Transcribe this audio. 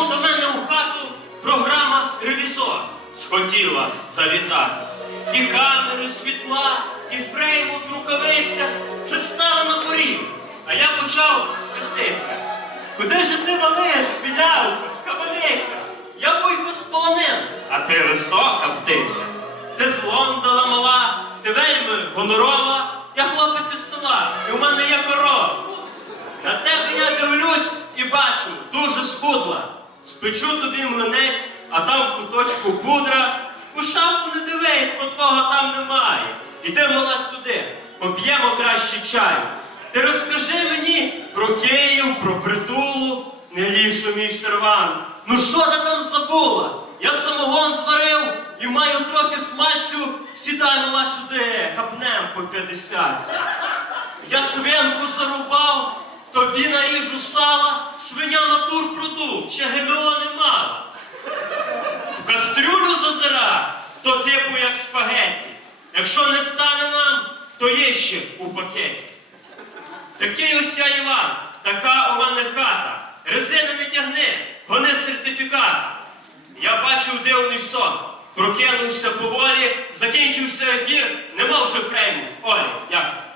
Заглянув до мене у хату програма Ревізор. Схотіла завітати. І камери, світла, і фрейму, рукавиця, що стало на поріг. А я почав хреститися. Куди ж ти валиш, білявку, скабанися? Я вуйко з полонин, а ти висока птиця. Ти з Лондона мала, ти вельми гонорова, я хлопець із села, і у мене є корова. На тебе я дивлюсь і бачу, дуже схудла. Спечу тобі млинець, а там в куточку пудра. У шафу не дивись, бо твого там немає. Іди, мала, сюди, поп'ємо краще чаю. Ти розкажи мені про Київ, про притулу, не лісу мій сервант. Ну що ти там забула? Я самогон зварив і маю трохи смальцю. Сідай, мала, сюди, хапнем по 50. Я свинку зарубав, тобі наріжу сала, свиня на турпродукт, ще ГМО не мала. В кастрюлю зазира, то типу як спагетті. Якщо не стане нам, то є ще у пакеті. Такий ось я Іван, така у мене хата. Резина не тягни, гони сертифікат. Я бачив дивний сон. Прокинувся поволі, закінчився ефір, нема вже фрейму. Олі, як?